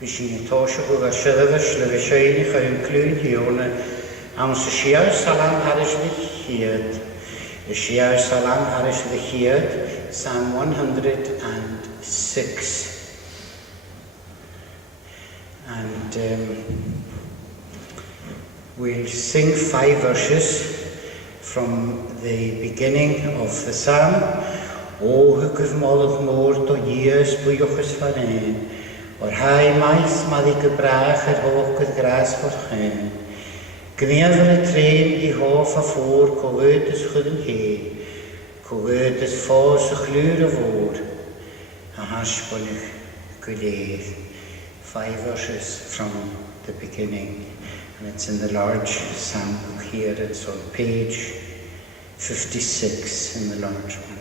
Bishing Tosha Buga Shilvish, Levishani, Include Yona, and Shia Salam Harish the Hiad, Shia Salam Harish the Hiad, Psalm 106. And we'll sing 5 verses from the beginning of the psalm. O who give molled more to years buyochus farin, or high mice maddy gebrach at hoog with grass for hen. Gnever a train die hof afore, cogoed is goeden heen, cogoed is false a glure voor, a hashponig guleer. 5 verses from the beginning, and it's in the large psalm book here. It's on page 56 in the large one.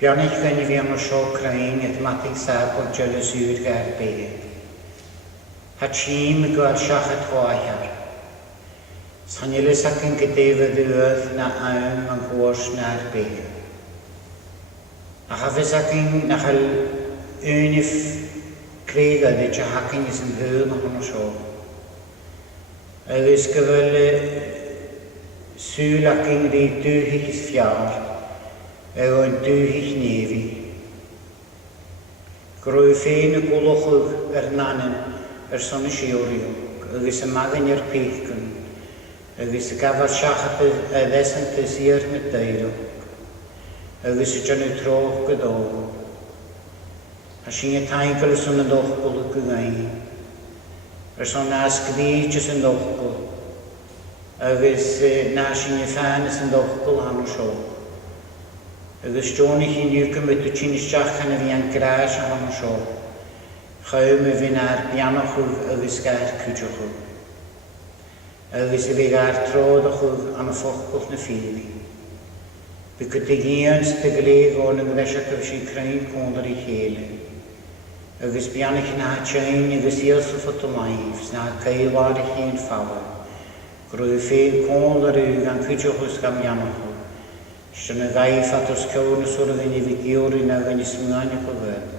Bjarnig gan I fiam o sio crain et matig sab o jealousy gar be. Hatchim gwal siachat hoahar. Sanyelis ac yn gydaefyd ywedd na awn yn gwrs na'r be. A chafes ac yn nachal unif creiga de cha hakin is yn hyl na hwnnw sio. Ylwys gyfel sŵl ac yn rhaid dŵhig is fiar. Yn dŵhich nefi. Grwy féin y gwlwch nanin son y siwrio, agos y magan i'r peichgyn, agos y gafod siachat y ddesant y sir na deiro, agos y john y troch gydo. A sy'n y taigol son y dochgol y gygai, son asgdyd yn dochgol, agos na sy'n y fan yn dochgol han o sio. Agus Johnny chi'n ywgym y dwi'n ysdiach gan y fi an gras a hon o sio. Chawm y fi'n ar bianoch agus gair cwydioch. Agus y fi gair trod o'ch an y ffocbwch na ffili. By gyda gians dy gleg o'n y gresach gyf sy'n creu'n condor i chele. Agus bianoch chi'n hatchain agus ios o ffot o maif, sna caelwar i chi'n ffawr. Grwy ffeil condor yw gan cwydioch os gam bianoch. Sy'n y gaif at os cawn os o'r gynnu fi giori na gynnu smwani po gyd.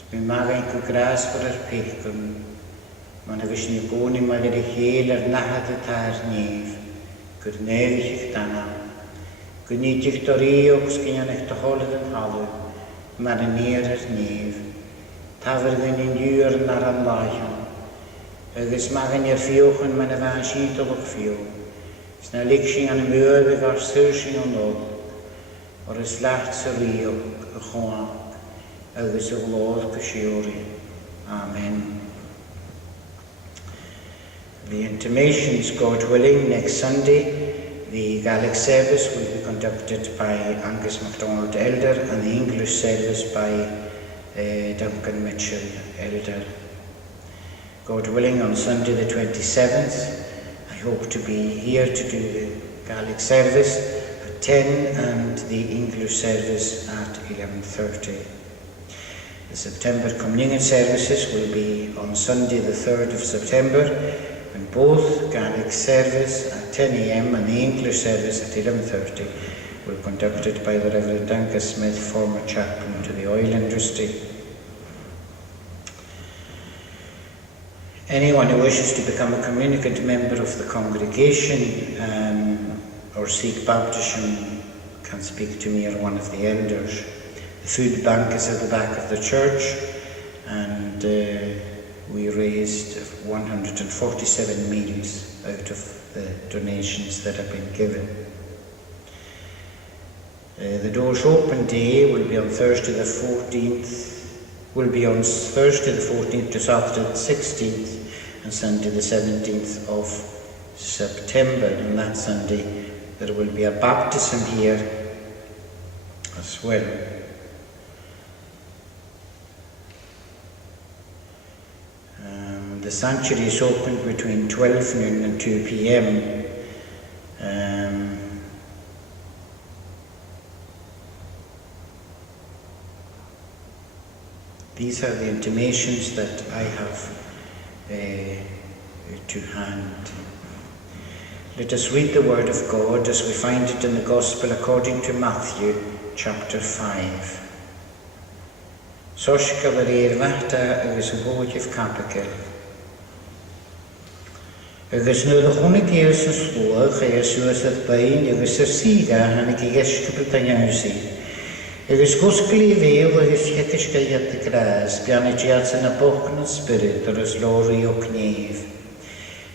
Sbyn magain cy gras bod ar peichgwn. Mae'n agos ni gwni mag ar eich hel ar nahad y tar nef. Gwyd nefych i'ch dana. Gwni dich dori o'ch sgynnion eich dycholyd yn halw. Mae'n y nir ar nef. Tafyr gynnu'n diwr yn ar anlaion. Agos magain i'r ffiwch yn mae'n y fan sydd o'ch ffiwch. Sna liksing an y mjöve gar syrsing an dod. Or y slacht syr riog y chwag. Agus y glod gysiori. Amen. The intimations, God willing, next Sunday, the Gaelic service will be conducted by Angus MacDonald Elder and the English service by Duncan Mitchell Elder. God willing, on Sunday the 27th, I hope to be here to do the Gaelic service at 10 and the English service at 11:30. The September communion services will be on Sunday the 3rd of September, and both Gaelic service at 10 a.m. and the English service at 11:30 will be conducted by the Reverend Duncan Smith, former chaplain to the oil industry. Anyone who wishes to become a communicant member of the congregation or seek baptism can speak to me or one of the elders. The food bank is at the back of the church, and we raised 147 meals out of the donations that have been given. The doors open day will be on Thursday the 14th. Will be on Thursday the 14th to Saturday the 16th and Sunday the 17th of September. And that Sunday there will be a baptism here as well. The sanctuary is open between 12 noon and 2 p.m. These are the intimations that I have to hand. Let us read the word of God as we find it in the Gospel according to Matthew chapter 5. Soshgal vahta agus bógif capical. Agus nu de chonig eers een sloog, suas het bain, agus siga, han ik geskipel tanjausi. Agus gosgli veel, agus jekiska at the gras, pianitiats in a bochen spirit, or as lori o kneef.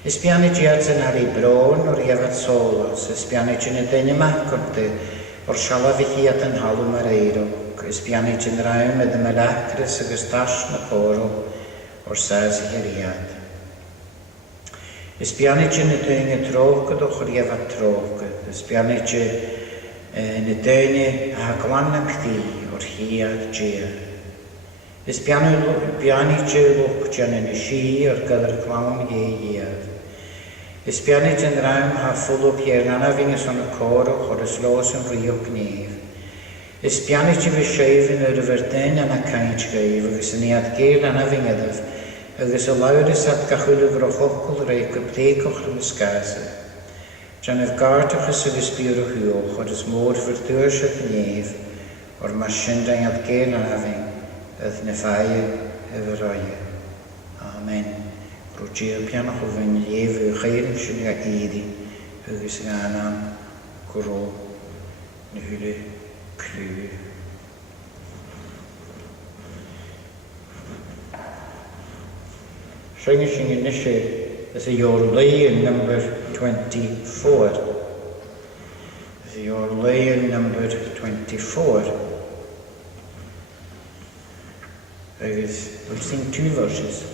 Is pianitiats in Harry Brown, or jevat solos, is pianit in a dene makorte, or shalavichiat in halumareiro, is pianit in raim med de melakres, agus tash na poro, or sazi heriad. Is pianit in a dene troke, or jevat troke, is pianit in a dene hagwanakti, or hiad jia. Is pianit luk jan in a shi, or gather clown ye yiad. Is pianit in raim ha full up hier nanavingas on a coro, or is los and riok neve. Is pianit vi shaven out of verden and a kainch gave, agus in iad geir nanavingadaf, agus a lauris at gachulu grochokul reik up tekoch in the skase. Jan of gartachus agus biro huoch, or is moor vertuurship neve, or maschindang at geir nanaving, at nefaye everoye. Amen. Roger pianach of een leven gegeven zullen edi, agus gaan aan koro, nu jullie clue. Singing in this is your lay in number 24. Is your lay in number 24. We'll sing 2 verses.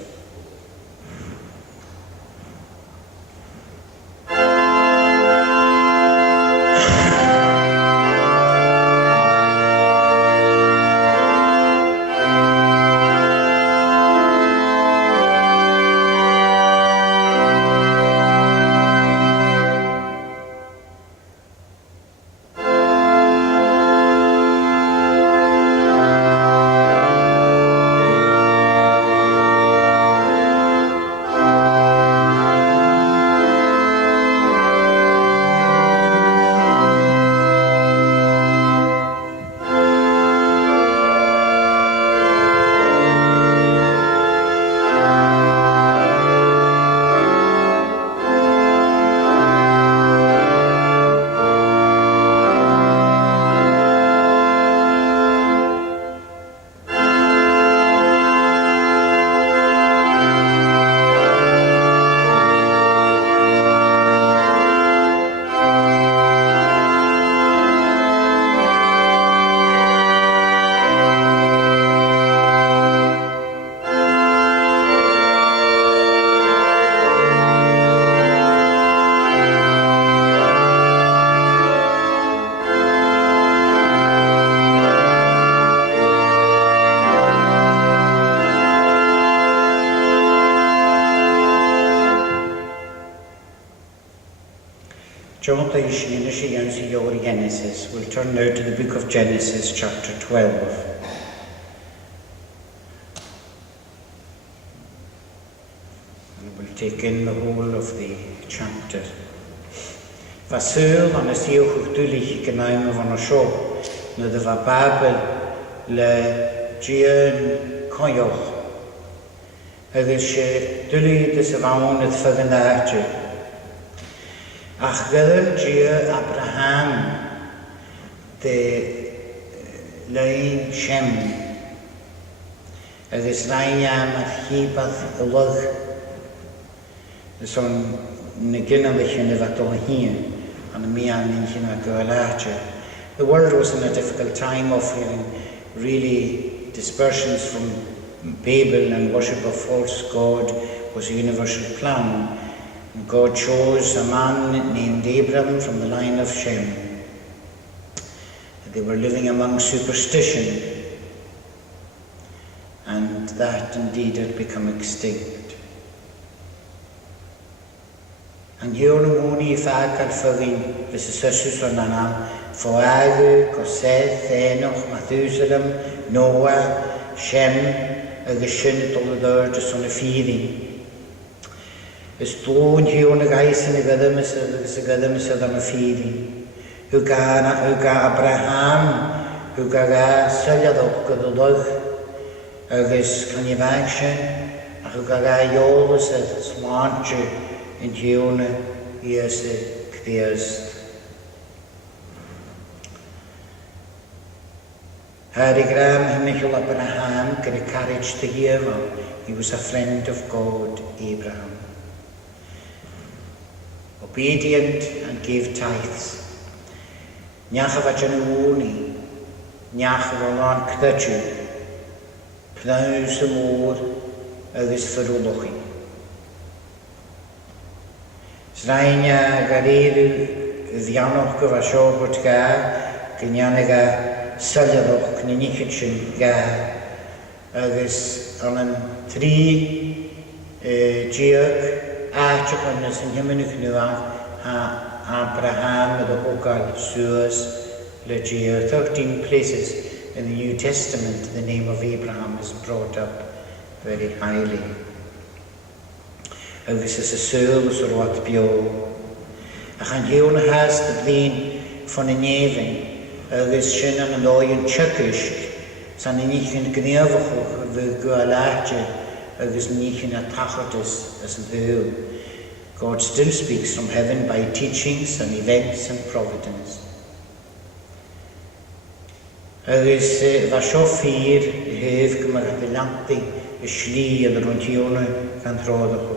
John Genesis. We'll turn now to the book of Genesis, chapter 12. And we'll take in the whole of the chapter. Vasul an sioch dulich genaim van sho, no de va Babel le Gian Koyoch. Agus duli de savan het faganarche. Ach gyda'r Gia Abraham de lein Shem agus rhainiam a chibath ylwch son na gynnalich yn y fath o hyn an y mian yn hyn a gyfalacha. The world was in a difficult time of really dispersions from Babel and worship of false God was a universal plan. God chose a man named Abram from the line of Shem. They were living among superstition, and that indeed had become extinct. And here only fakal fagin visasus onana foagu Koseth Enoch Methuselam Noah Shem agus sin tolador de son feeding. Is toon hier een geest in de gadamis dan een feeding. Hoe ga Abraham, hoe ga Saljadok de lug, agus kan je wijzen, en hoe ga Jolis het smaantje in Hione eerste kweerst. Harry Graham Michael Abraham could have courage to hear him. He was a friend of God, Abraham. Obedient and gave tithes. Niacha va januni, niacha va lan kdachu, pnaus amor agus farolochi. Zrainia gareru vianoch gava shobot ga, gnyanaga salyadoch kninikichin ga, agus anan 3 jiak. Aachapannus in Himmenuk Nuach ha Abraham the Okal Suas Legia. 13 places in the New Testament the name of Abraham is brought up very highly. Agus is a soul so what bio. Achan Hiona has the blin von in Nevin. Agus Shinnan and Oyen Chukish san in Nichin Gnevoch the Gualache. Agus Nichin Atachotis as though God still speaks from heaven by teachings and events and providence. Agus bha seo fír hef gymar at y lanti y slí yn yr ontiona gan tróda chu.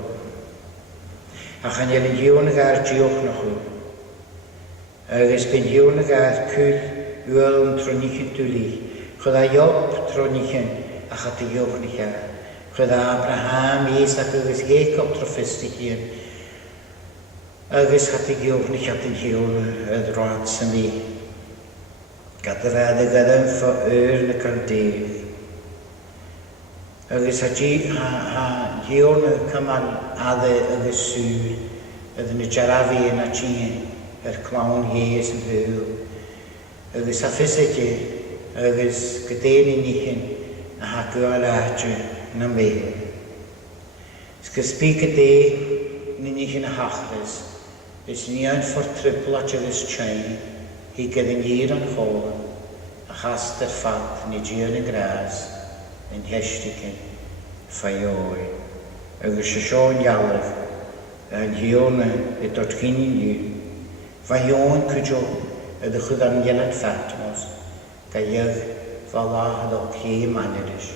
A chan yr ontiona gair diolch na chu. Agus ben diolna gair cwl yw'n tronichin dwli. Chyd a Job tronichin a chat y diolch na cha. Chyd a Abraham, Isaac agus Jacob trofistig hyn. Agus chat y diolch na chat yn diolna y drad sy'n mi. Gad yr adeg gadam fo na cardydd. Agus ha diolna cymal adde agus sŵl. Ydyn y jarafi yn a tîn clown hes yn hwyl. Agus ha ffysig agus gyda'n unichin a ha gwyl atio na mehe. Sgys bi gyda'n unichin a hachlis. Ys ni yn ffordd tripl at agus chain. Hi gyda'n hir yn chôl, a chast yr ffat ni dion y gras, yn hestigyn, ffaioi. Agus y sio'n ialaf, yn hiona y dod gynny'n yw. Faio'n cwjo, ydych chyd am ielad fatmos, ga yg falahad o cei manerish.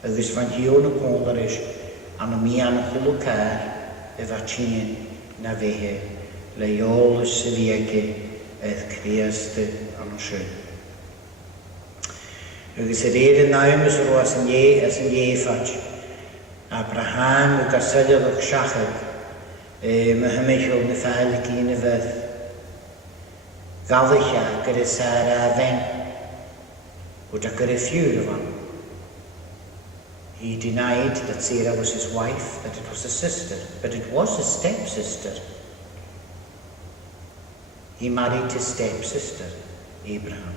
Agus fan hiona pôlarish, an y mi an chwlw car, y fatien na fehe, le iol y syfiege, creaste an o sy'n. Agus yr yn naim ys ro as yn iefad. Abraham yw gasyliad o'ch siachad. Myhymychol na ffailig un y fydd. Galych gyda Sarah a fen. Wyd ac gyda ffiwr o fan. He denied that Sarah was his wife, that it was a sister, but it was his stepsister. He married his stepsister, Abraham.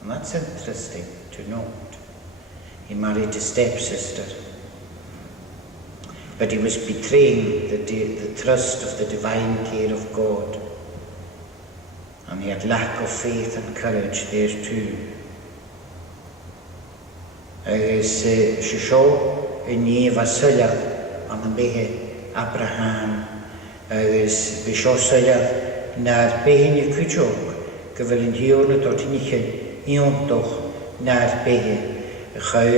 And that's interesting to note. He married his stepsister. But he was betraying the trust of the divine care of God. And he had lack of faith and courage there too. Agus sio yn ni fasyliad an y behe Abraham. Agus sio syliad na'r behin y cwtiog, gyfer yn hiwr na dod yn eich iondoch na'r behe, y chaw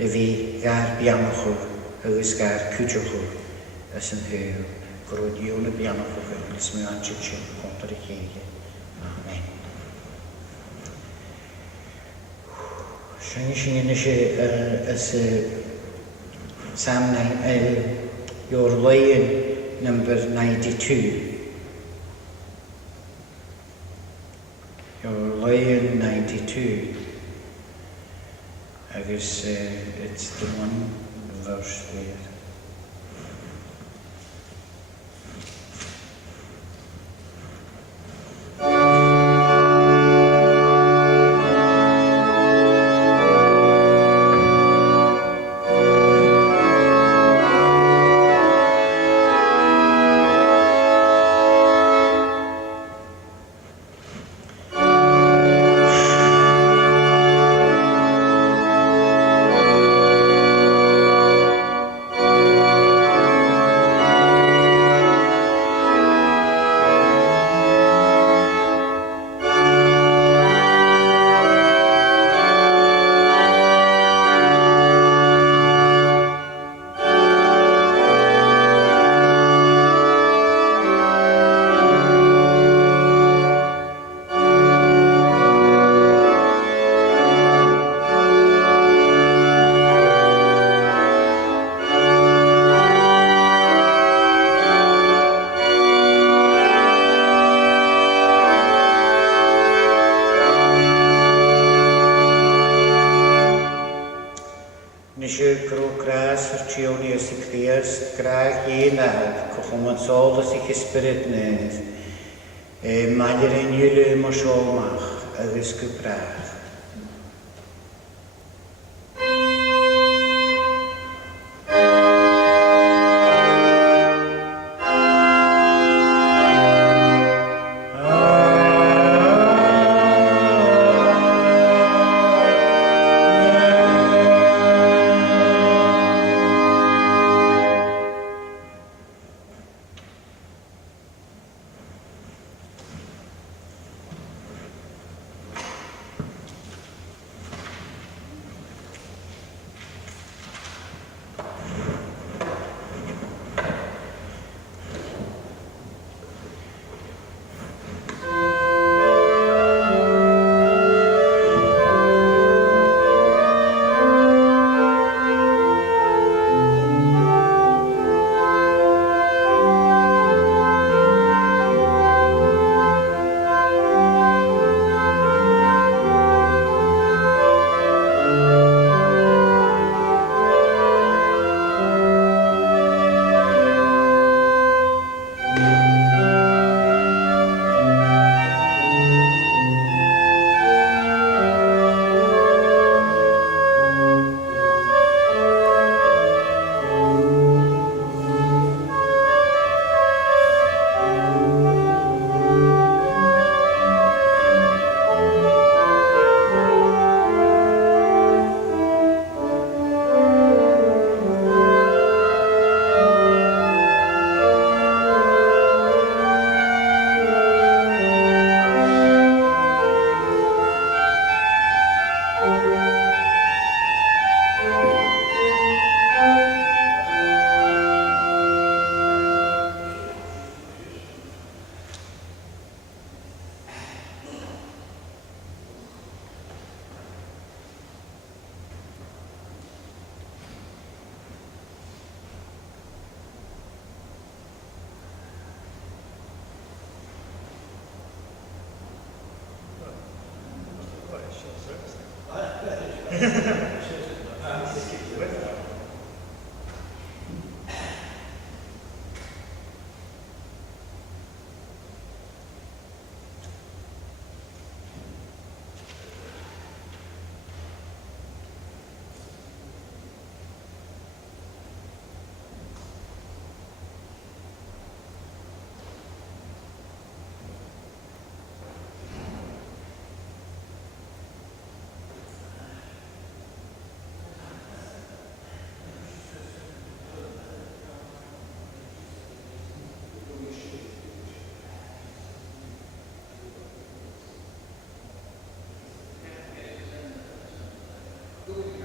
y fi gair bianochwg, agos gair cwtiogwg, as yn hyw, gwrdd iwn y bianochwg, agos mi antig sy'n contar y cheige. Amen. Sy'n sy'n eisiau as Psalm 9, your lion number 92. Lion 92. I guess it's the one verse there. Solus ich spirit nef, maler yn ylu mo siomach, agos gybrach. Good.